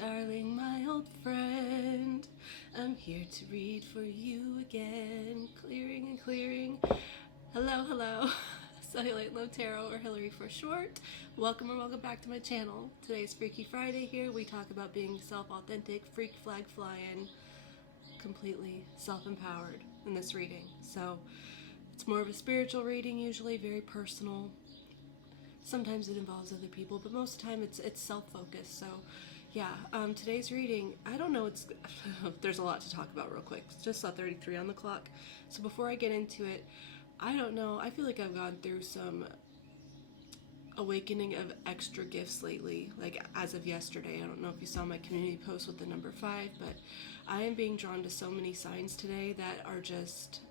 darling, my old friend. I'm here to read for you again. Clearing and clearing. Hello, hello. Cellulite Low Tarot, or Hillary for short. Welcome or welcome back to my channel. Today's Freaky Friday here. We talk about being self-authentic, freak flag flying, completely self-empowered in this reading. So it's more of a spiritual reading, usually very personal. Sometimes it involves other people, but most of the time it's self-focused. So yeah, today's reading, I don't know, there's a lot to talk about real quick. It's just saw 33 on the clock. So before I get into it, I don't know, I feel like I've gone through some awakening of extra gifts lately, like as of yesterday. I don't know if you saw my community post with the number 5, but I am being drawn to so many signs today that are just,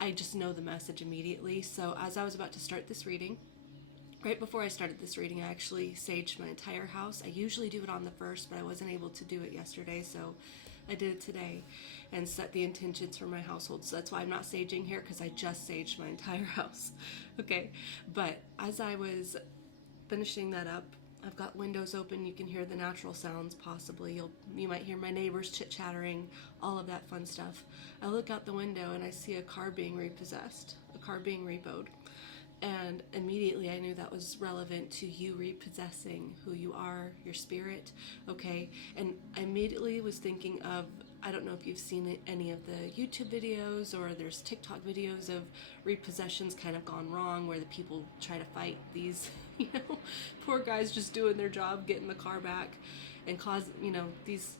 I just know the message immediately. So as I was about to start this reading, right before I started this reading, I actually saged my entire house. I usually do it on the 1st, but I wasn't able to do it yesterday, so I did it today and set the intentions for my household. So that's why I'm not saging here, because I just saged my entire house. Okay, but as I was finishing that up, I've got windows open. You can hear the natural sounds possibly. You might hear my neighbors chit-chattering, all of that fun stuff. I look out the window and I see a car being repossessed, a car being repoed. And immediately I knew that was relevant to you repossessing who you are, your spirit, okay? And I immediately was thinking of, I don't know if you've seen any of the YouTube videos, or there's TikTok videos of repossessions kind of gone wrong, where the people try to fight these, poor guys just doing their job, getting the car back, and cause, these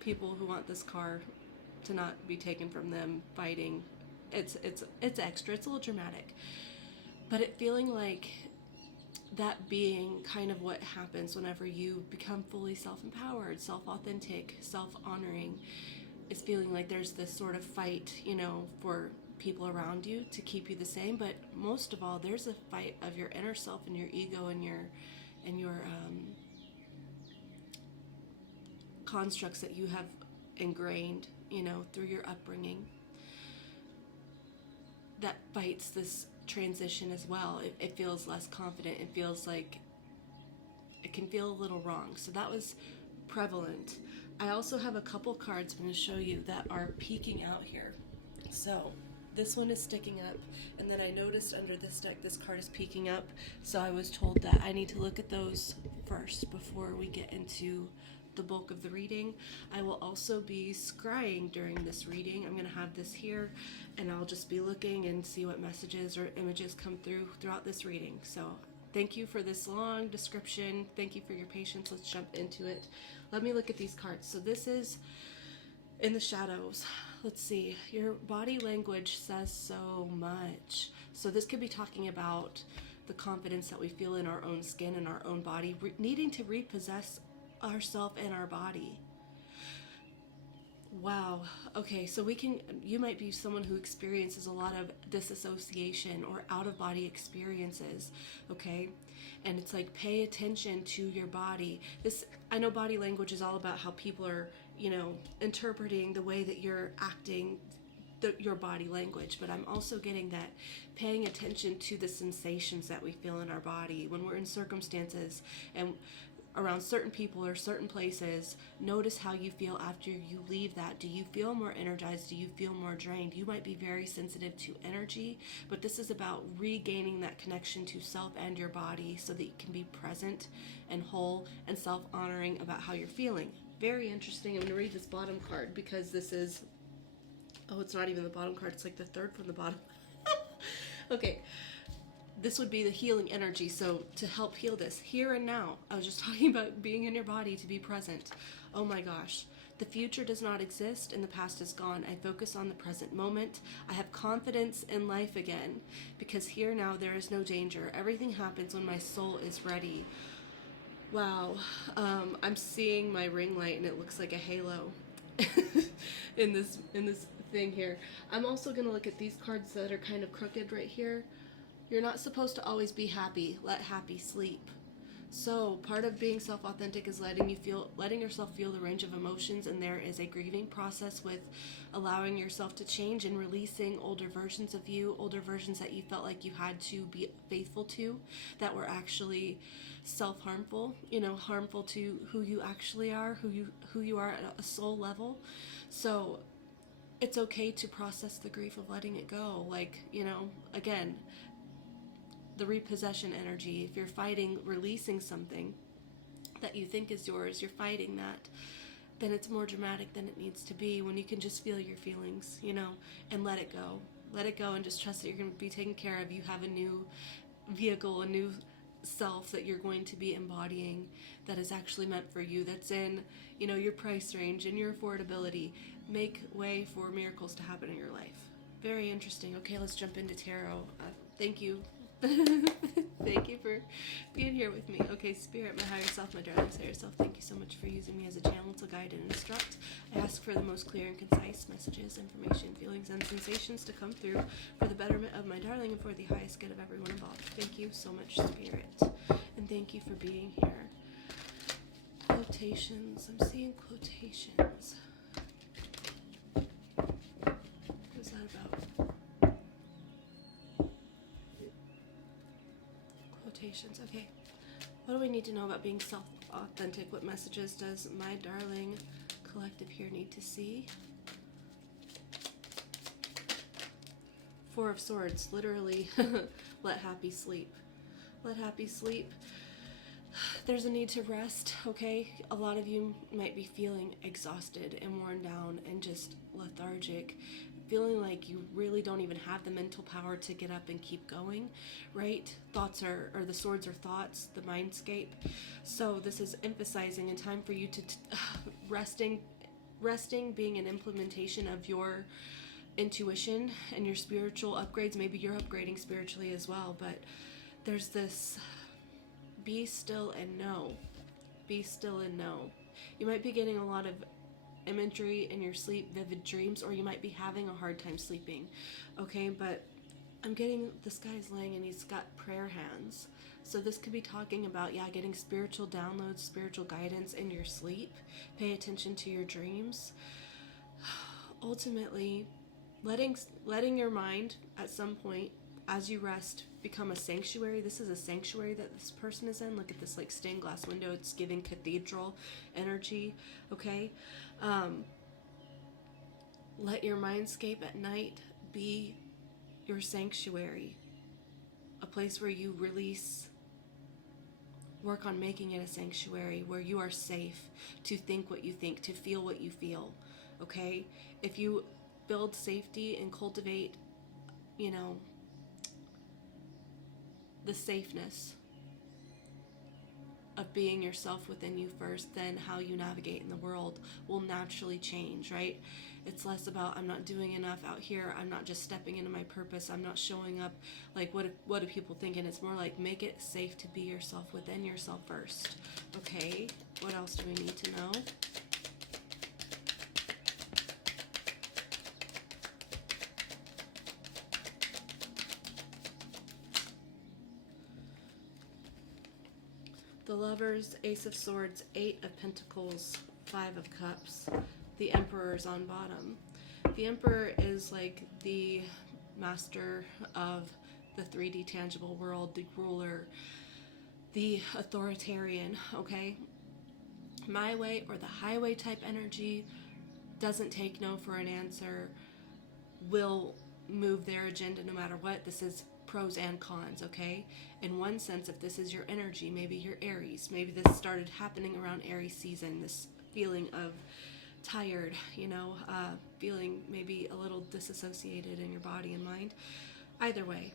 people who want this car to not be taken from them fighting. It's extra, it's a little dramatic, but it feeling like that being kind of what happens whenever you become fully self-empowered, self-authentic, self-honoring. It's feeling like there's this sort of fight, for people around you to keep you the same, but most of all, there's a fight of your inner self and your ego and your constructs that you have ingrained, through your upbringing, that fights this transition as well. It feels less confident. It feels like it can feel a little wrong. So that was prevalent. I also have a couple cards I'm going to show you that are peeking out here. So this one is sticking up, and then I noticed under this deck this card is peeking up. So I was told that I need to look at those first before we get into the bulk of the reading. I will also be scrying during this reading. I'm going to have this here, and I'll just be looking and see what messages or images come throughout this reading. So thank you for this long description. Thank you for your patience. Let's jump into it. Let me look at these cards. So this is in the shadows. Let's see. Your body language says so much. So this could be talking about the confidence that we feel in our own skin and our own body, needing to repossess ourself and our body. Wow. Okay, so you might be someone who experiences a lot of disassociation or out-of-body experiences, okay? And it's like, pay attention to your body. I know body language is all about how people are, interpreting the way that you're acting, your body language, but I'm also getting that paying attention to the sensations that we feel in our body when we're in circumstances and around certain people or certain places. Notice how you feel after you leave that. Do you feel more energized? Do you feel more drained? You might be very sensitive to energy, but this is about regaining that connection to self and your body so that you can be present and whole and self-honoring about how you're feeling. Very interesting. I'm going to read this bottom card because this is, it's not even the bottom card. It's like the 3rd from the bottom. Okay. This would be the healing energy. So to help heal this here and now, I was just talking about being in your body to be present. Oh my gosh. The future does not exist and the past is gone. I focus on the present moment. I have confidence in life again because here now there is no danger. Everything happens when my soul is ready. Wow. I'm seeing my ring light and it looks like a halo in this thing here. I'm also going to look at these cards that are kind of crooked right here. You're not supposed to always be happy. Let happy sleep. So part of being self-authentic is letting yourself feel the range of emotions, and there is a grieving process with allowing yourself to change and releasing older versions of you, older versions that you felt like you had to be faithful to, that were actually self-harmful, harmful to who you actually are, who you are at a soul level. So it's okay to process the grief of letting it go. Like, again, the repossession energy. If you're fighting releasing something that you think is yours, you're fighting that, then it's more dramatic than it needs to be, when you can just feel your feelings, and let it go. Let it go and just trust that you're going to be taken care of. You have a new vehicle, a new self that you're going to be embodying, that is actually meant for you, that's in, your price range and your affordability. Make way for miracles to happen in your life. Very interesting. Okay, let's jump into tarot. Thank you. Thank you for being here with me. Okay, Spirit, my higher self, my darling higher self, thank you so much for using me as a channel to guide and instruct. I ask for the most clear and concise messages, information, feelings, and sensations to come through for the betterment of my darling and for the highest good of everyone involved. Thank you so much, Spirit. And thank you for being here. Quotations. I'm seeing quotations. What is that about? Okay, what do we need to know about being self-authentic? What messages does my darling collective here need to see? Four of Swords, literally, let happy sleep. Let happy sleep. There's a need to rest, okay? A lot of you might be feeling exhausted and worn down and just lethargic, feeling like you really don't even have the mental power to get up and keep going, right? Thoughts or the swords are thoughts, the mindscape. So this is emphasizing a time for you to resting being an implementation of your intuition and your spiritual upgrades. Maybe you're upgrading spiritually as well, but there's this be still and know. Be still and know. You might be getting a lot of imagery in your sleep, vivid dreams, or you might be having a hard time sleeping, okay? But I'm getting this guy's laying and he's got prayer hands, so this could be talking about getting spiritual downloads, spiritual guidance in your sleep. Pay attention to your dreams. Ultimately, letting your mind at some point as you rest become a sanctuary. This is a sanctuary that this person is in. Look at this stained glass window. It's giving cathedral energy, okay? Let your mindscape at night be your sanctuary, a place where you release, work on making it a sanctuary where you are safe to think what you think, to feel what you feel, okay? If you build safety and cultivate, the safeness of being yourself within you first, then how you navigate in the world will naturally change, right? It's less about, I'm not doing enough out here, I'm not just stepping into my purpose, I'm not showing up like what do people think, and it's more like, make it safe to be yourself within yourself first. Okay, what else do we need to know? The Lovers, Ace of Swords, 8 of Pentacles, 5 of Cups. The Emperor's on bottom. The Emperor is like the master of the 3D tangible world, the ruler, the authoritarian, okay? My way or the highway type energy doesn't take no for an answer, will move their agenda no matter what. This is pros and cons, okay? In one sense, if this is your energy, maybe you're Aries. Maybe this started happening around Aries season, this feeling of tired, feeling maybe a little disassociated in your body and mind. Either way,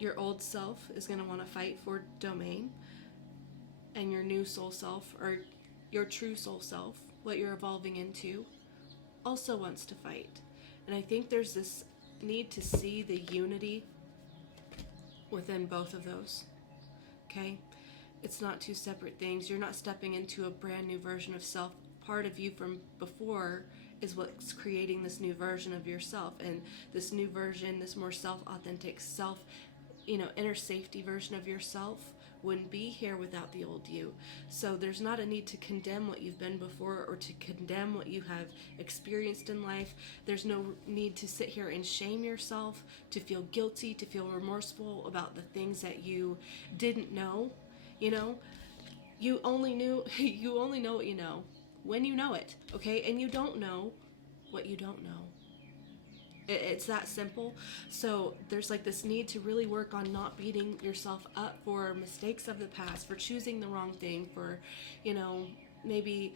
your old self is going to want to fight for domain, and your new soul self, or your true soul self, what you're evolving into, also wants to fight. And I think there's this need to see the unity within both of those, okay? It's not two separate things. You're not stepping into a brand new version of self. Part of you from before is what's creating this new version of yourself, and this new version, this more self-authentic self, inner safety version of yourself wouldn't be here without the old you. So there's not a need to condemn what you've been before or to condemn what you have experienced in life. There's no need to sit here and shame yourself, to feel guilty, to feel remorseful about the things that you didn't know. You know, you only know what you know when you know it, okay? And you don't know what you don't know. It's that simple. So there's like this need to really work on not beating yourself up for mistakes of the past, for choosing the wrong thing, for, you know, maybe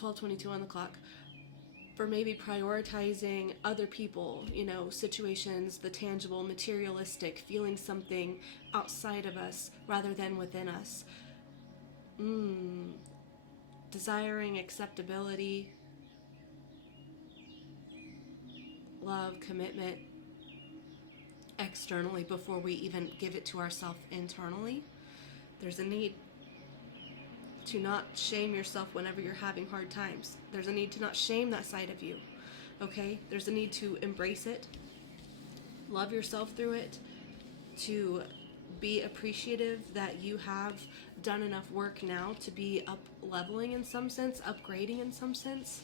12:22 on the clock, for maybe prioritizing other people, you know, situations, the tangible, materialistic, feeling something outside of us rather than within us. Desiring acceptability, love, commitment externally before we even give it to ourselves internally. There's a need to not shame yourself whenever you're having hard times. There's a need to not shame that side of you, okay? There's a need to embrace it, love yourself through it, to be appreciative that you have done enough work now to be up-leveling in some sense, upgrading in some sense,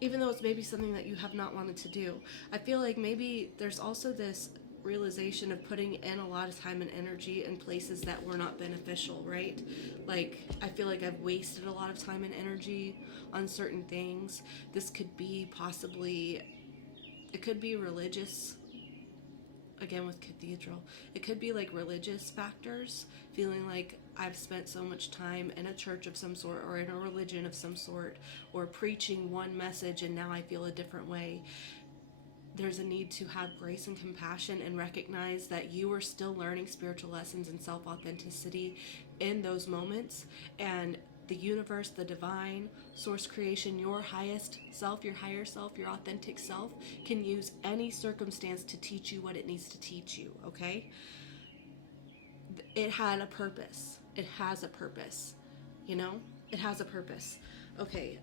even though it's maybe something that you have not wanted to do. I feel like maybe there's also this realization of putting in a lot of time and energy in places that were not beneficial, right? Like, I feel like I've wasted a lot of time and energy on certain things. This could be possibly, it could be religious, again with cathedral. It could be like religious factors, feeling like I've spent so much time in a church of some sort or in a religion of some sort or preaching one message and now I feel a different way. There's a need to have grace and compassion and recognize that you are still learning spiritual lessons and self-authenticity in those moments, and the universe, the divine, source creation, your highest self, your higher self, your authentic self can use any circumstance to teach you what it needs to teach you, okay? It had a purpose. It has a purpose, you know? It has a purpose. Okay,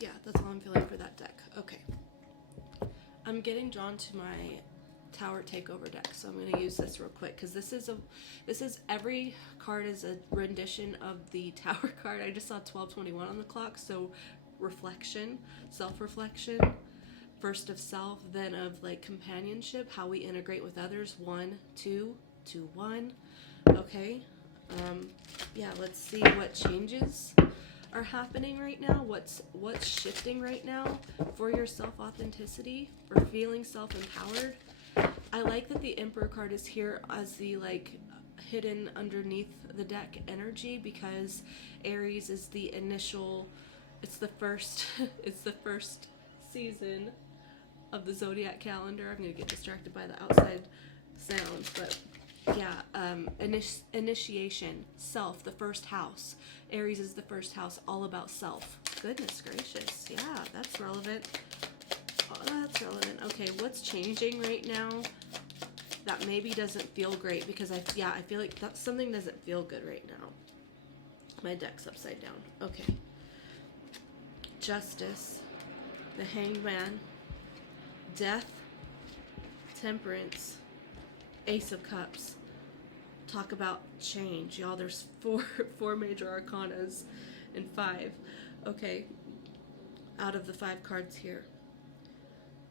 yeah, that's all I'm feeling for that deck. Okay. I'm getting drawn to my Tower Takeover deck, so I'm going to use this real quick because this is every card is a rendition of the Tower card. I just saw 12:21 on the clock, so reflection, self-reflection, first of self, then of like companionship, how we integrate with others, 1, 2, 2, 1. Okay. Yeah, let's see what changes are happening right now, what's shifting right now for your self-authenticity, for feeling self-empowered. I like that the Emperor card is here as the like hidden underneath the deck energy, because Aries is the initial, it's the first it's the first season of the zodiac calendar. I'm gonna get distracted by the outside sounds, but yeah, initiation, self, the first house. Aries is the first house, all about self. Goodness gracious, yeah, that's relevant. Oh, that's relevant. Okay, what's changing right now that maybe doesn't feel great? Because I feel like something doesn't feel good right now. My deck's upside down. Okay. Justice, the Hanged Man, Death, Temperance, Ace of Cups. Talk about change, y'all. There's four major arcanas and 5. Okay, out of the 5 cards here.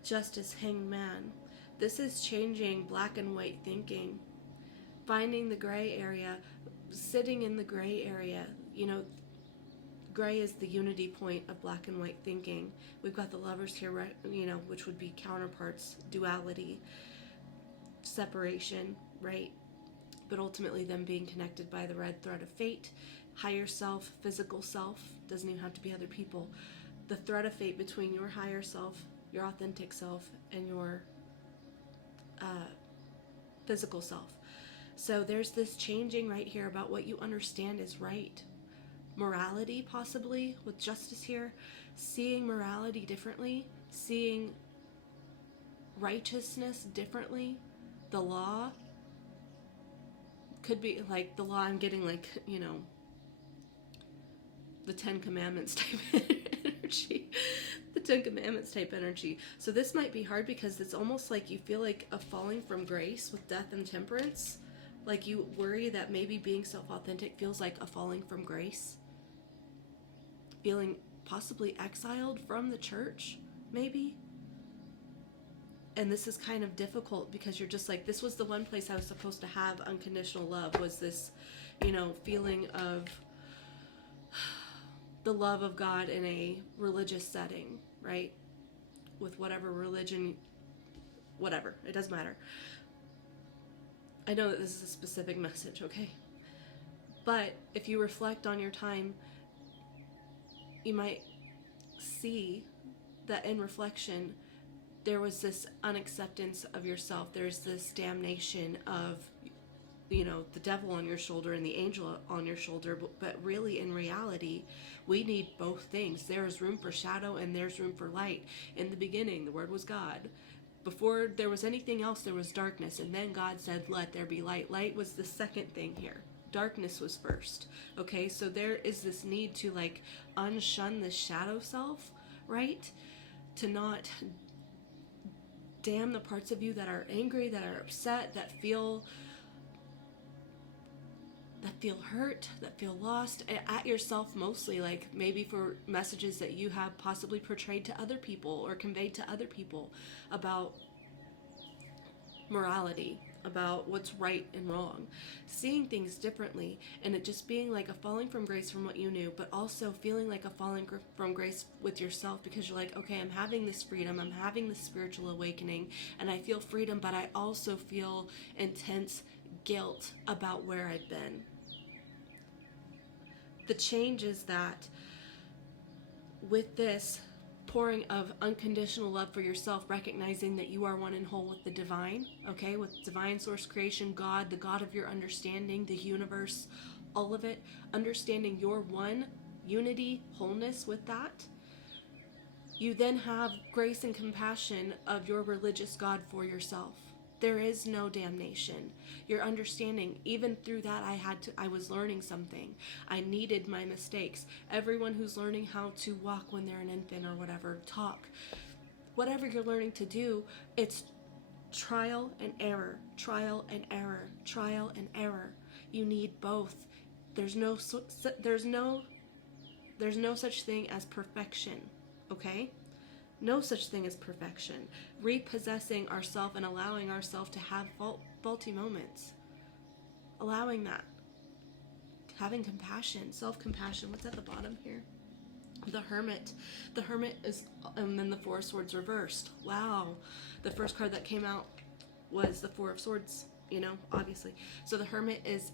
Justice, Hanged Man. This is changing black and white thinking, finding the gray area, sitting in the gray area. You know, gray is the unity point of black and white thinking. We've got the Lovers here, you know, which would be counterparts, duality, separation, right? But ultimately them being connected by the red thread of fate, higher self, physical self, doesn't even have to be other people. The thread of fate between your higher self, your authentic self, and your physical self. So there's this changing right here about what you understand is right. Morality, possibly, with Justice here. Seeing morality differently. Seeing righteousness differently. The law. Could be like the law, I'm getting like, you know, the 10 Commandments type energy. The Ten Commandments type energy. So this might be hard because it's almost like you feel like a falling from grace with death and temperance. Like you worry that maybe being self-authentic feels like a falling from grace. Feeling possibly exiled from the church, maybe. And this is kind of difficult because you're just like, this was the one place I was supposed to have unconditional love, was this, feeling of the love of God in a religious setting, right? With whatever religion, whatever, it doesn't matter. I know that this is a specific message, okay? But if you reflect on your time, you might see that in reflection, there was this unacceptance of yourself. There's this damnation of, the devil on your shoulder and the angel on your shoulder. But really, in reality, we need both things. There's room for shadow and there's room for light. In the beginning, the Word was God. Before there was anything else, there was darkness. And then God said, let there be light. Light was the second thing here. Darkness was first. Okay, so there is this need to unshun the shadow self, right? To not damn the parts of you that are angry, that are upset, that feel hurt, that feel lost at yourself mostly, like maybe for messages that you have possibly portrayed to other people or conveyed to other people about morality, about what's right and wrong, seeing things differently, and it just being like a falling from grace from what you knew, but also feeling like a falling from grace with yourself because you're like, okay, I'm having this freedom, I'm having this spiritual awakening, and I feel freedom, but I also feel intense guilt about where I've been. The change is that with this pouring of unconditional love for yourself, recognizing that you are one and whole with the divine, okay, with divine source creation, God, the God of your understanding, the universe, all of it, understanding your one unity, wholeness with that, you then have grace and compassion of your religious God for yourself. There is no damnation. You're understanding, even through that, I was learning something. I needed my mistakes. Everyone who's learning how to walk when they're an infant or whatever, talk, whatever you're learning to do, it's trial and error, trial and error, trial and error. You need both. There's no such thing as perfection, okay? No such thing as perfection. Repossessing ourselves and allowing ourselves to have faulty moments. Allowing that. Having compassion, self-compassion. What's at the bottom here? The Hermit. The Hermit is, and then the Four of Swords reversed. Wow. The first card that came out was the Four of Swords, obviously. So the Hermit is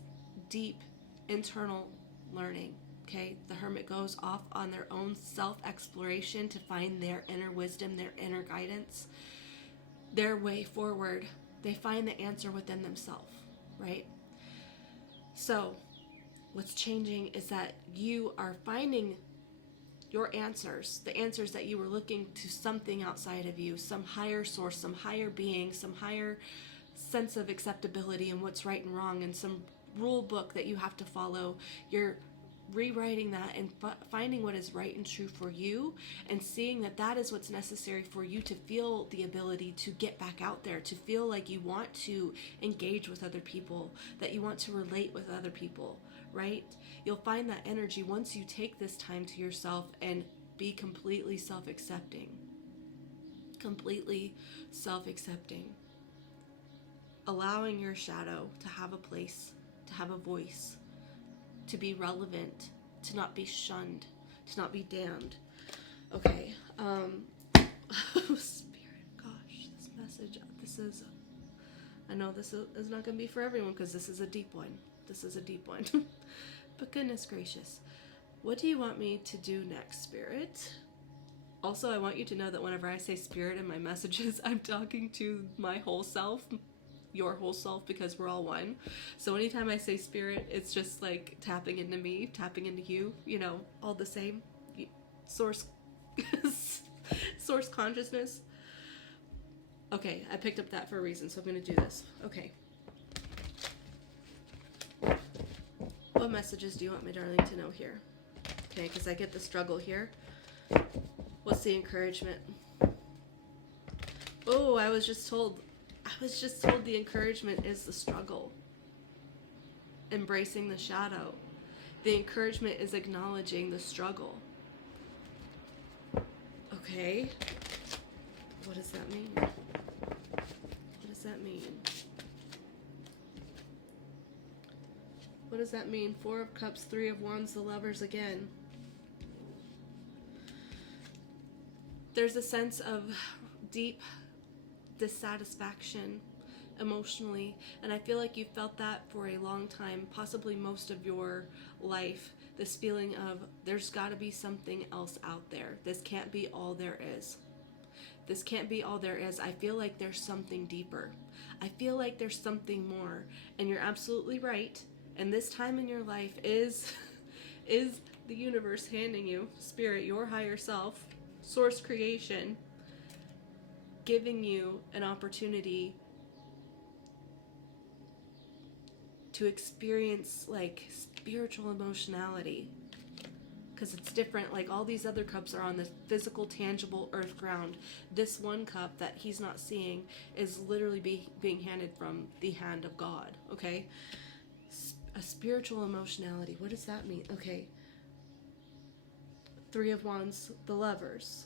deep internal learning. Okay, the Hermit goes off on their own self-exploration to find their inner wisdom, their inner guidance, their way forward. They find the answer within themselves, right? So what's changing is that you are finding your answers, the answers that you were looking to something outside of you, some higher source, some higher being, some higher sense of acceptability and what's right and wrong, and some rule book that you have to follow. You're rewriting that and finding what is right and true for you, and seeing that that is what's necessary for you to feel the ability to get back out there, to feel like you want to engage with other people, that you want to relate with other people, right? You'll find that energy once you take this time to yourself and be completely self-accepting. Completely self-accepting. Allowing your shadow to have a place, to have a voice, to be relevant, to not be shunned, to not be damned. Okay. Spirit, gosh, this message, I know this is not going to be for everyone because this is a deep one. This is a deep one. But goodness gracious. What do you want me to do next, Spirit? Also, I want you to know that whenever I say Spirit in my messages, I'm talking to my whole self, your whole self, because we're all one. So anytime I say Spirit, it's just like tapping into me, tapping into you, all the same. Source consciousness. Okay, I picked up that for a reason, so I'm going to do this. Okay. What messages do you want my darling to know here? Okay, because I get the struggle here. What's the encouragement? Oh, I was just told the encouragement is the struggle. Embracing the shadow. The encouragement is acknowledging the struggle. Okay. What does that mean? What does that mean? What does that mean? Four of Cups, Three of Wands, the Lovers again. There's a sense of deep dissatisfaction emotionally, and I feel like you felt that for a long time, possibly most of your life. This feeling of there's got to be something else out there. This can't be all there is. This can't be all there is. I feel like there's something deeper. I feel like there's something more. And you're absolutely right. And this time in your life is the universe handing you, spirit, your higher self, source creation, giving you an opportunity to experience like spiritual emotionality. Because it's different. Like all these other cups are on the physical, tangible earth ground. This one cup that he's not seeing is literally being handed from the hand of God. Okay? A spiritual emotionality. What does that mean? Okay. Three of Wands, the Lovers.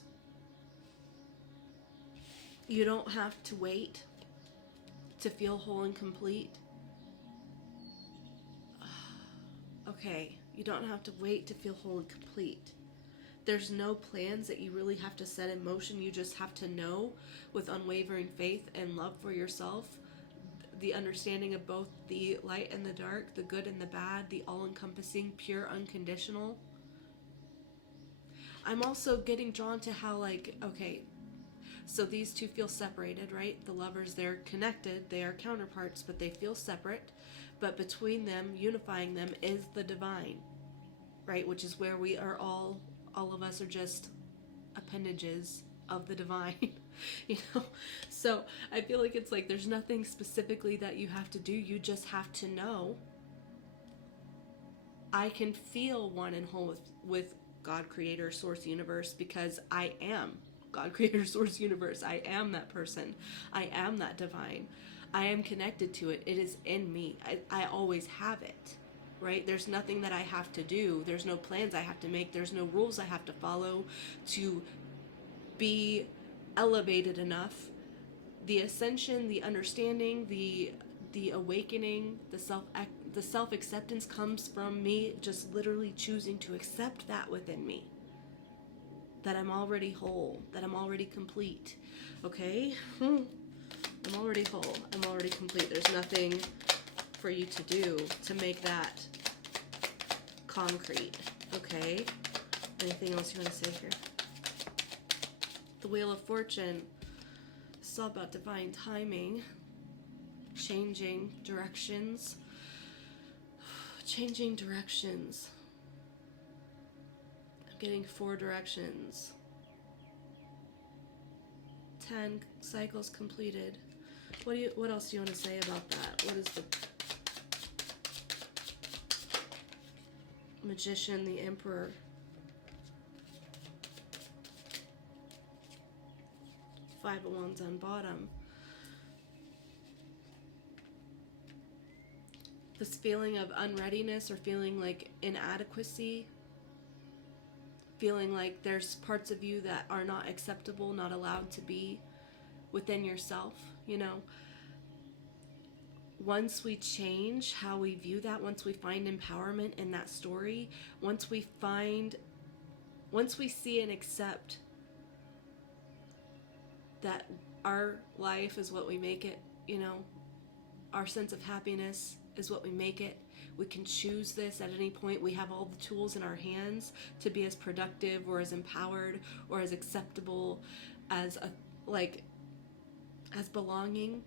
You don't have to wait to feel whole and complete. Okay. You don't have to wait to feel whole and complete. There's no plans that you really have to set in motion. You just have to know with unwavering faith and love for yourself, the understanding of both the light and the dark, the good and the bad, the all-encompassing, pure, unconditional. I'm also getting drawn to how, like, okay, so these two feel separated, right? The Lovers, they're connected, they are counterparts, but they feel separate. But between them, unifying them, is the divine, right? Which is where we are all of us are just appendages of the divine, you know? So I feel like it's like there's nothing specifically that you have to do. You just have to know, I can feel one and whole with God, Creator, Source, Universe, because I am God, Creator, Source, Universe. I am that person. I am that divine. I am connected to it. It is in me. I always have it, right? There's nothing that I have to do. There's no plans I have to make. There's no rules I have to follow to be elevated enough. The ascension, the understanding, the awakening, the self-acceptance comes from me just literally choosing to accept that within me. That I'm already whole, that I'm already complete, okay? I'm already whole. I'm already complete. There's nothing for you to do to make that concrete. Okay? Anything else you want to say here? The Wheel of Fortune. It's all about divine timing. Changing directions. Changing directions. I'm getting 4 directions. 10 cycles completed. What else do you want to say about that? What is the Magician, the Emperor? Five of Wands on bottom. This feeling of unreadiness or feeling like inadequacy. Feeling like there's parts of you that are not acceptable, not allowed to be within yourself, you know. Once we change how we view that, once we find empowerment in that story, once we see and accept that our life is what we make it, you know, our sense of happiness is what we make it. We can choose this at any point. We have all the tools in our hands to be as productive or as empowered or as acceptable as as belonging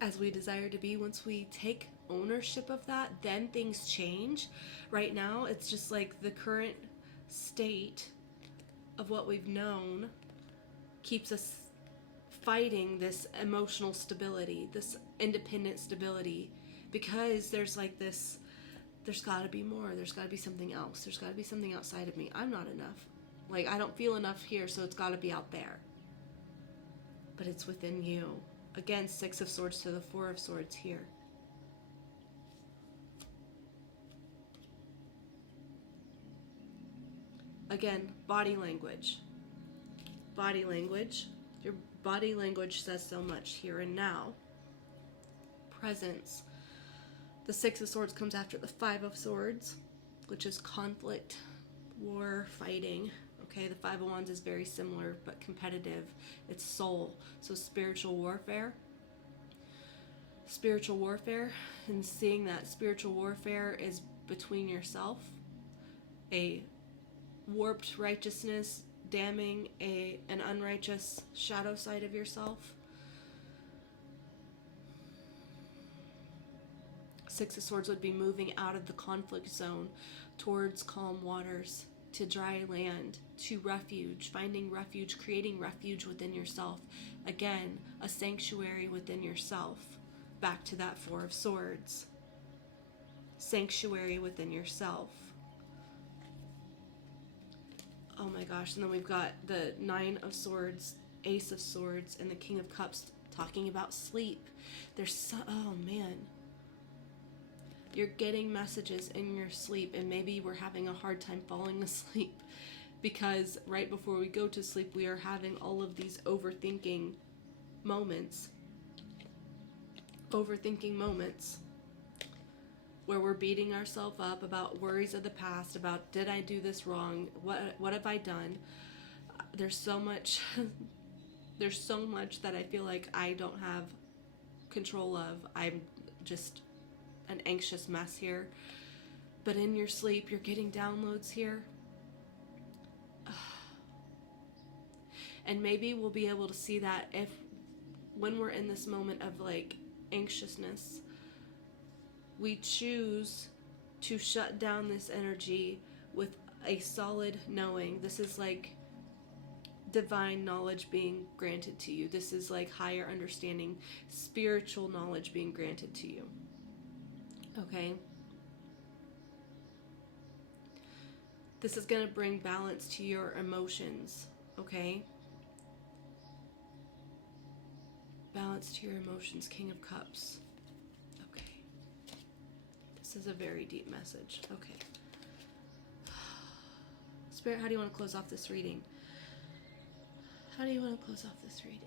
as we desire to be. Once we take ownership of that, then things change. Right now, it's just like the current state of what we've known keeps us fighting this emotional stability, this independent stability, because there's like this, there's got to be more, there's got to be something else, there's got to be something outside of me. I'm not enough. Like, I don't feel enough here, so it's got to be out there. But it's within you. Again, Six of Swords to the Four of Swords here. Again, body language. Body language. Your body language says so much here and now. Presence. The Six of Swords comes after the Five of Swords, which is conflict, war, fighting. Okay, the Five of Wands is very similar but competitive. It's soul. So spiritual warfare. Spiritual warfare, and seeing that spiritual warfare is between yourself, a warped righteousness damning an unrighteous shadow side of yourself. Six of Swords would be moving out of the conflict zone towards calm waters, to dry land, to refuge, finding refuge, creating refuge within yourself. Again, a sanctuary within yourself. Back to that Four of Swords. Sanctuary within yourself. Oh my gosh, and then we've got the Nine of Swords, Ace of Swords, and the King of Cups talking about sleep. Oh man. You're getting messages in your sleep, and maybe we're having a hard time falling asleep because right before we go to sleep, we are having all of these overthinking moments. Overthinking moments where we're beating ourselves up about worries of the past, about did I do this wrong? What have I done? There's so much that I feel like I don't have control of. I'm just an anxious mess here. But in your sleep, you're getting downloads here. And maybe we'll be able to see that when we're in this moment of like anxiousness, we choose to shut down this energy with a solid knowing. This is like divine knowledge being granted to you. This is like higher understanding, spiritual knowledge being granted to you. Okay? This is going to bring balance to your emotions. Okay? Balance to your emotions, King of Cups. Okay. This is a very deep message. Okay. Spirit, how do you want to close off this reading? How do you want to close off this reading?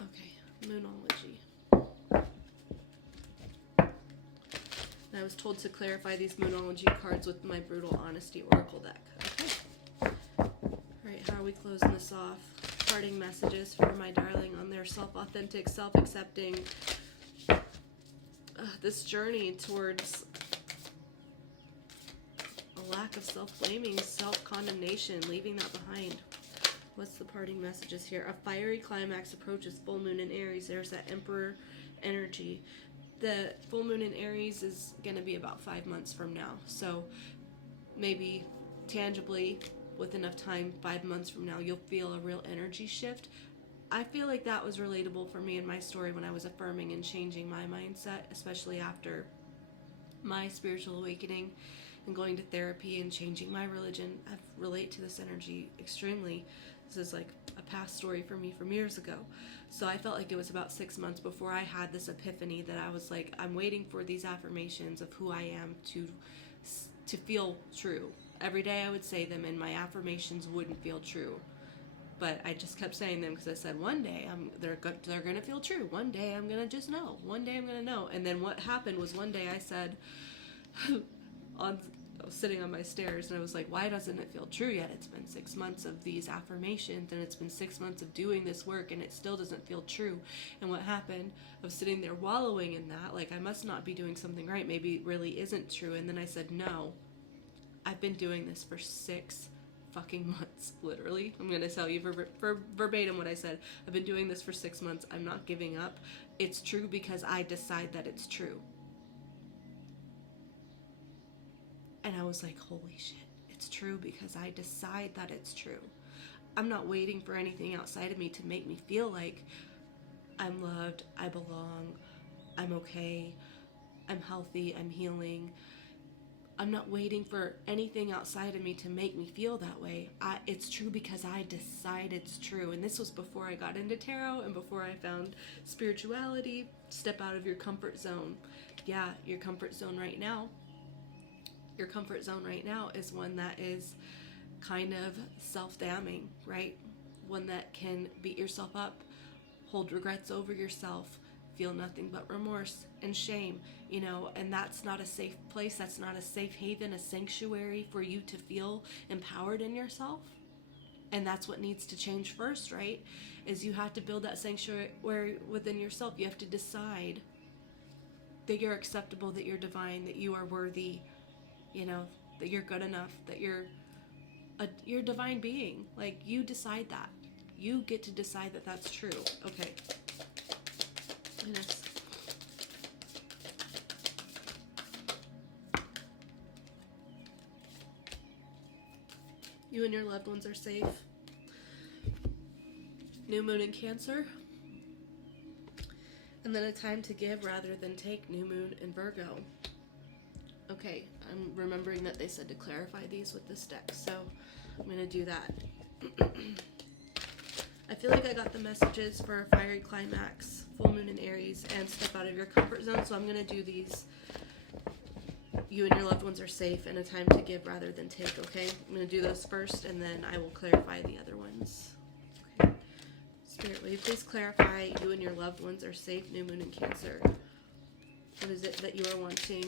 Okay. Moonology. And I was told to clarify these Moonology cards with my Brutal Honesty Oracle deck. Okay. Alright, how are we closing this off? Parting messages for my darling on their self-authentic, self-accepting, this journey towards a lack of self-blaming, self-condemnation, leaving that behind. What's the parting messages here? A fiery climax approaches full moon in Aries. There's that Emperor energy. The full moon in Aries is going to be about 5 months from now. So maybe tangibly, with enough time, 5 months from now, you'll feel a real energy shift. I feel like that was relatable for me in my story when I was affirming and changing my mindset, especially after my spiritual awakening and going to therapy and changing my religion. I relate to this energy extremely. This is like a past story for me from years ago. So I felt like it was about 6 months before I had this epiphany that I was like, I'm waiting for these affirmations of who I am to feel true. Every day I would say them and my affirmations wouldn't feel true. But I just kept saying them because I said, one day they're going to feel true. One day I'm going to just know. One day I'm going to know. And then what happened was one day I said, I was sitting on my stairs and I was like, why doesn't it feel true yet? It's been 6 months of these affirmations and it's been 6 months of doing this work and it still doesn't feel true. And what happened, I was sitting there wallowing in that, like I must not be doing something right. Maybe it really isn't true. And then I said, no, I've been doing this for 6 fucking months, literally. I'm going to tell you verbatim what I said. I've been doing this for 6 months. I'm not giving up. It's true because I decide that it's true. And I was like, holy shit, it's true because I decide that it's true. I'm not waiting for anything outside of me to make me feel like I'm loved, I belong, I'm okay, I'm healthy, I'm healing. I'm not waiting for anything outside of me to make me feel that way. It's true because I decide it's true. And this was before I got into tarot and before I found spirituality. Step out of your comfort zone. Yeah, your comfort zone right now. Your comfort zone right now is one that is kind of self-damning, right? One that can beat yourself up, hold regrets over yourself, feel nothing but remorse and shame, and that's not a safe place. That's not a safe haven, a sanctuary for you to feel empowered in yourself. And that's what needs to change first, right? Is you have to build that sanctuary within yourself. You have to decide that you're acceptable, that you're divine, that you are worthy, that you're good enough, that you're a divine being. Like, you decide that. You get to decide that that's true. Okay. Goodness. You and your loved ones are safe. New moon in Cancer. And then a time to give rather than take, new moon in Virgo. Okay, I'm remembering that they said to clarify these with this deck, so I'm going to do that. I feel like I got the messages for a fiery climax, full moon in Aries, and step out of your comfort zone, so I'm going to do these. You and your loved ones are safe, and a time to give rather than take, okay? I'm going to do those first, and then I will clarify the other ones. Okay. Spirit, will you please clarify you and your loved ones are safe, new moon in Cancer? What is it that you are wanting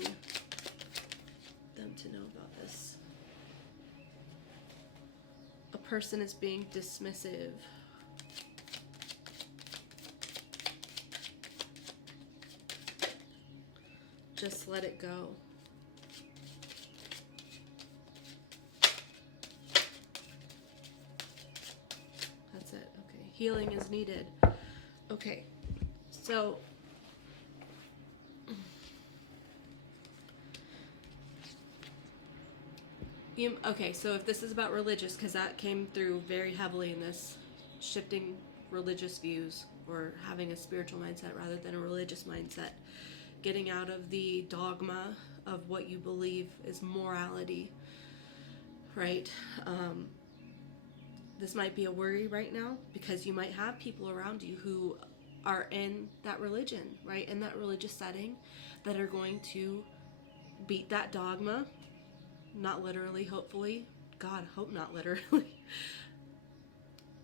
them to know about this? A person is being dismissive. Just let it go. That's it. Okay. Healing is needed. Okay. So so if this is about religious, because that came through very heavily in this, shifting religious views or having a spiritual mindset rather than a religious mindset, getting out of the dogma of what you believe is morality, right? This might be a worry right now because you might have people around you who are in that religion, right? In that religious setting, that are going to beat that dogma. Not literally, hopefully. God, hope not literally.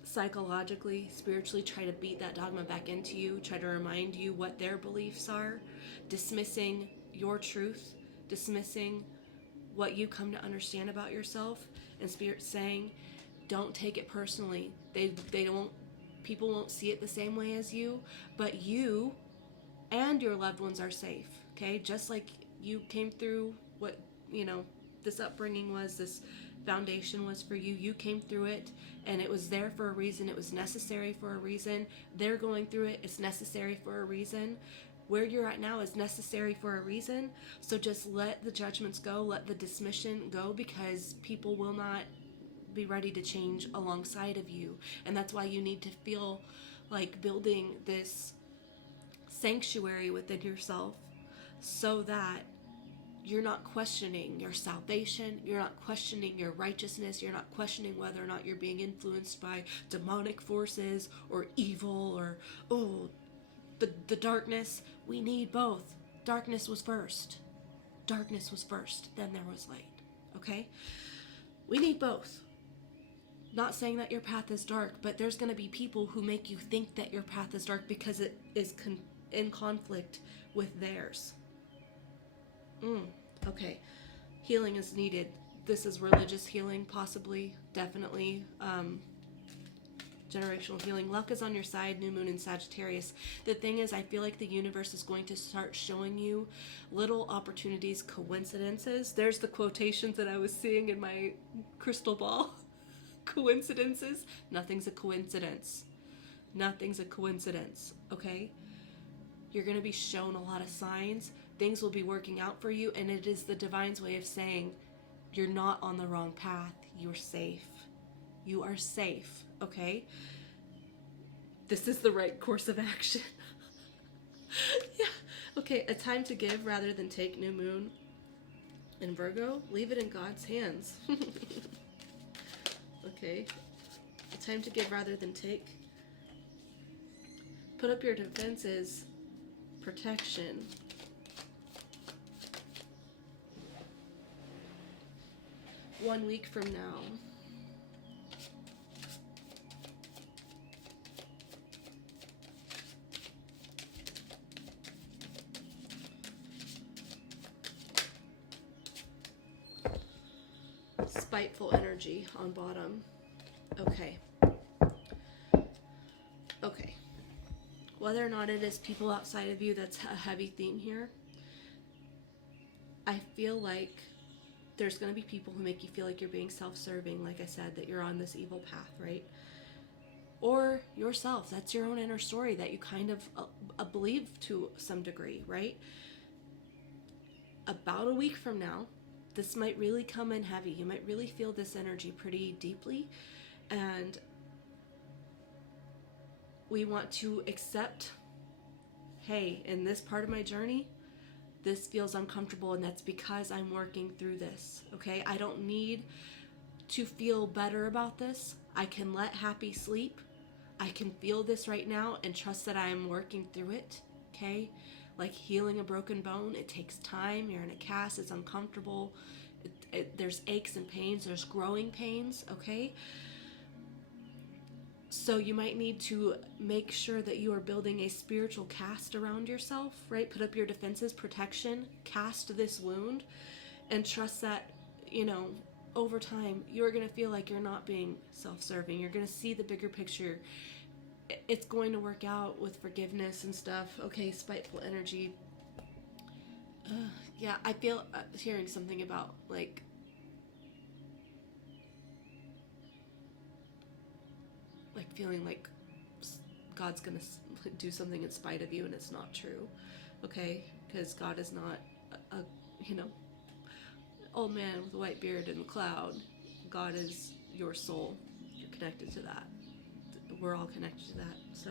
Psychologically, spiritually, try to beat that dogma back into you, try to remind you what their beliefs are, dismissing your truth, dismissing what you come to understand about yourself, and Spirit saying, don't take it personally. People won't see it the same way as you, but you and your loved ones are safe, okay? Just like you came through what, this upbringing was, this foundation was for you. You came through it, and it was there for a reason. It was necessary for a reason. They're going through it. It's necessary for a reason. Where you're at now is necessary for a reason. So just let the judgments go. Let the dismission go, because people will not be ready to change alongside of you. And that's why you need to feel like building this sanctuary within yourself, so that you're not questioning your salvation, you're not questioning your righteousness, you're not questioning whether or not you're being influenced by demonic forces or evil or, the darkness. We need both. Darkness was first. Darkness was first, then there was light, okay? We need both. Not saying that your path is dark, but there's going to be people who make you think that your path is dark because it is in conflict with theirs. Okay. Healing is needed. This is religious healing, possibly, definitely. Generational healing. Luck is on your side, new moon in Sagittarius. The thing is, I feel like the universe is going to start showing you little opportunities, coincidences. There's the quotations that I was seeing in my crystal ball. Coincidences. Nothing's a coincidence. Nothing's a coincidence, okay? You're going to be shown a lot of signs. Things will be working out for you, and it is the divine's way of saying you're not on the wrong path. You're safe. You are safe, okay? This is the right course of action. Yeah. Okay, a time to give rather than take, new moon And Virgo, leave it in God's hands. Okay. Time to give rather than take. Put up your defenses. Protection. One week from now. Spiteful energy on bottom. Okay. Okay. Whether or not it is people outside of you, that's a heavy theme here. I feel like there's going to be people who make you feel like you're being self-serving, like I said, that you're on this evil path, right? Or yourself. That's your own inner story that you kind of believe to some degree, right? About a week from now, this might really come in heavy. You might really feel this energy pretty deeply. And we want to accept, hey, in this part of my journey, this feels uncomfortable, and that's because I'm working through this, okay? I don't need to feel better about this. I can let happy sleep. I can feel this right now and trust that I am working through it, okay? Like healing a broken bone, it takes time. You're in a cast, it's uncomfortable. There's aches and pains, there's growing pains, okay? So you might need to make sure that you are building a spiritual cast around yourself, right? Put up your defenses, protection, cast this wound, and trust that, you know, over time, you're going to feel like you're not being self-serving. You're going to see the bigger picture. It's going to work out with forgiveness and stuff. Okay, spiteful energy. Yeah, I feel hearing something about, like, feeling like God's gonna do something in spite of you, and it's not true, okay? Because God is not a old man with a white beard in a cloud. God is your soul. You're connected to that. We're all connected to that. So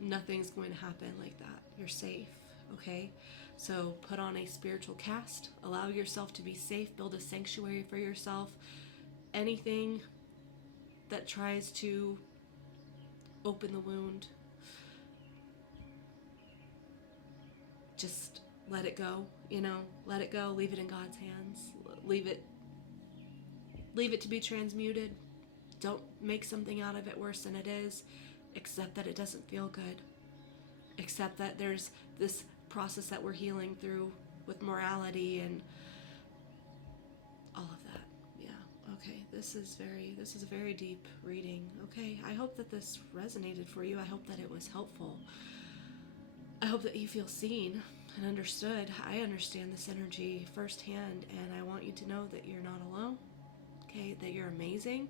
nothing's going to happen like that. You're safe, okay? So put on a spiritual cast. Allow yourself to be safe. Build a sanctuary for yourself. Anything that tries to open the wound, just let it go, let it go, leave it in God's hands, leave it to be transmuted. Don't make something out of it worse than it is. Accept that it doesn't feel good. Accept that there's this process that we're healing through with morality and all of that. Okay, this is a very deep reading. Okay, I hope that this resonated for you. I hope that it was helpful. I hope that you feel seen and understood. I understand this energy firsthand, and I want you to know that you're not alone. Okay, that you're amazing,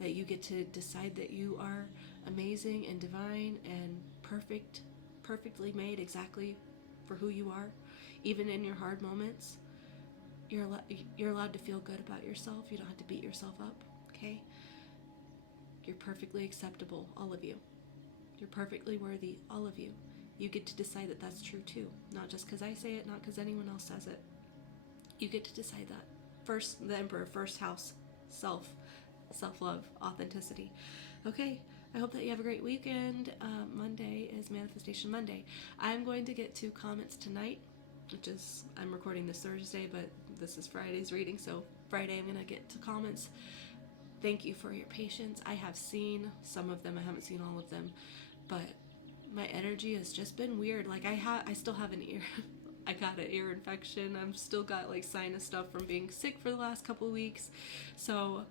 that you get to decide that you are amazing and divine and perfectly made exactly for who you are, even in your hard moments. You're allowed to feel good about yourself. You don't have to beat yourself up, okay? You're perfectly acceptable, all of you. You're perfectly worthy, all of you. You get to decide that that's true too. Not just because I say it, not because anyone else says it. You get to decide that. First, the Emperor, first house, self-love, authenticity. Okay, I hope that you have a great weekend. Monday is Manifestation Monday. I'm going to get to comments tonight, which is, I'm recording this Thursday, but this is Friday's reading, so Friday I'm going to get to comments. Thank you for your patience. I have seen some of them. I haven't seen all of them, but my energy has just been weird. Like I still have an ear. I got an ear infection. I've still got like sinus stuff from being sick for the last couple of weeks, so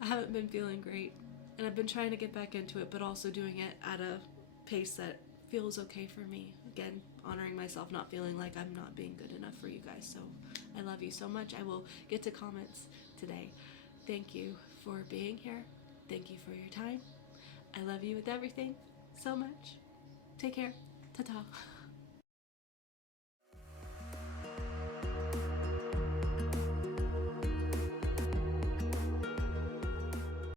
I haven't been feeling great, and I've been trying to get back into it, but also doing it at a pace that feels okay for me. Again, honoring myself, not feeling like I'm not being good enough for you guys. So I love you so much. I will get to comments today. Thank you for being here. Thank you for your time. I love you with everything so much. Take care. Ta-ta.